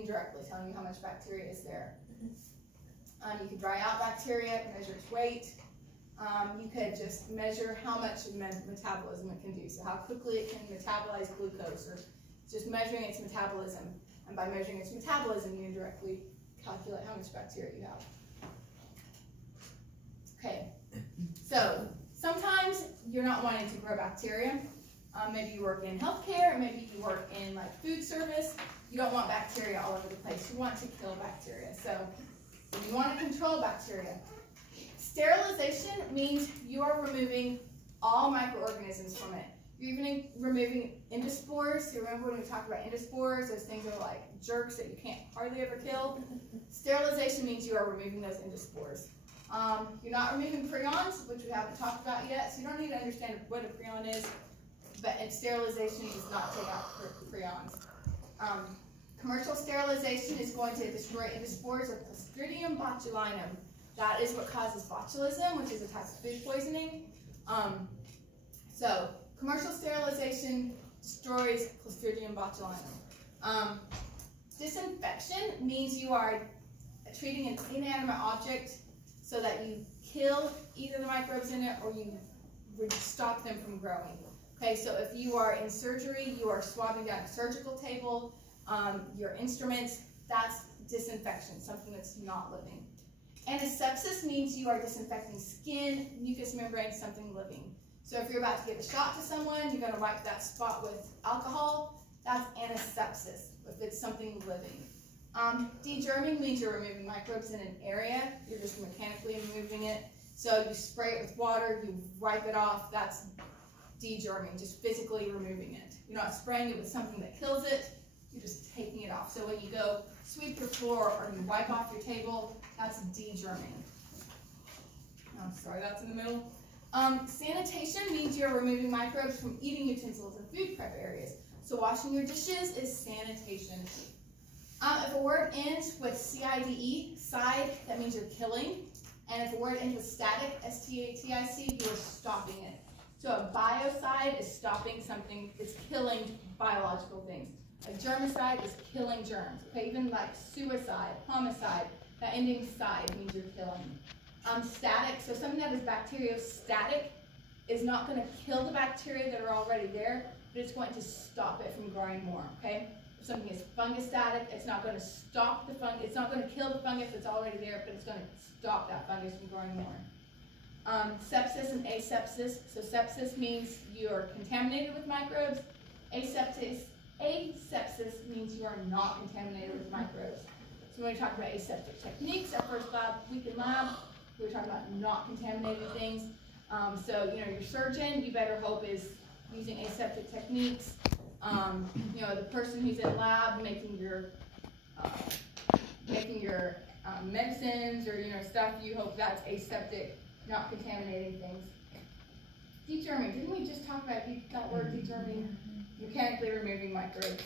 indirectly telling you how much bacteria is there. You could dry out bacteria, measure its weight. You could just measure how much metabolism it can do, so how quickly it can metabolize glucose, or just measuring its metabolism. And by measuring its metabolism, you indirectly calculate how much bacteria you have. Okay, so sometimes you're not wanting to grow bacteria. Maybe you work in healthcare, maybe you work in like food service. You don't want bacteria all over the place. You want to kill bacteria. So you want to control bacteria. Sterilization means you are removing all microorganisms from it. You're even removing endospores. You remember when we talked about endospores? Those things are like jerks that you can't hardly ever kill. Sterilization means you are removing those endospores. You're not removing prions, which we haven't talked about yet, so you don't need to understand what a prion is, but sterilization does not take out prions. Commercial sterilization is going to destroy endospores of Clostridium botulinum. That is what causes botulism, which is a type of food poisoning. So commercial sterilization destroys Clostridium botulinum. Disinfection means you are treating an inanimate object so that you kill either the microbes in it or you stop them from growing. Okay, so if you are in surgery, you are swabbing down a surgical table, your instruments, that's disinfection, something that's not living. Antisepsis means you are disinfecting skin, mucous membrane, something living. So if you're about to give a shot to someone, you're going to wipe that spot with alcohol, that's antisepsis, if it's something living. Degerming means you're removing microbes in an area, you're just mechanically removing it. So you spray it with water, you wipe it off, that's degerming, just physically removing it. You're not spraying it with something that kills it, you're just taking it off. So when you go sweep your floor or you wipe off your table, that's degerming. Oh, sorry, that's in the middle. Sanitation means you're removing microbes from eating utensils and food prep areas. So washing your dishes is sanitation. If a word ends with CIDE, side, that means you're killing. And if a word ends with static, STATIC, you're stopping it. So a biocide is stopping something, it's killing biological things. A germicide is killing germs. Okay, even like suicide, homicide, that ending side means you're killing. Static, so something that is bacteriostatic is not going to kill the bacteria that are already there, but it's going to stop it from growing more, okay? If something is fungustatic, it's not going to stop the fungus, it's not going to kill the fungus that's already there, but it's going to stop that fungus from growing more. Sepsis and asepsis, so sepsis means you're contaminated with microbes. Asepsis means you are not contaminated with microbes. So when we talk about aseptic techniques, our first week in lab, we were talking about not contaminating things. So, you know, your surgeon, you better hope is using aseptic techniques. You know, the person who's in lab making your medicines or, you know, stuff, you hope that's aseptic, not contaminating things. Degerming, didn't we just talk about that word, degerming? Mechanically removing microbes.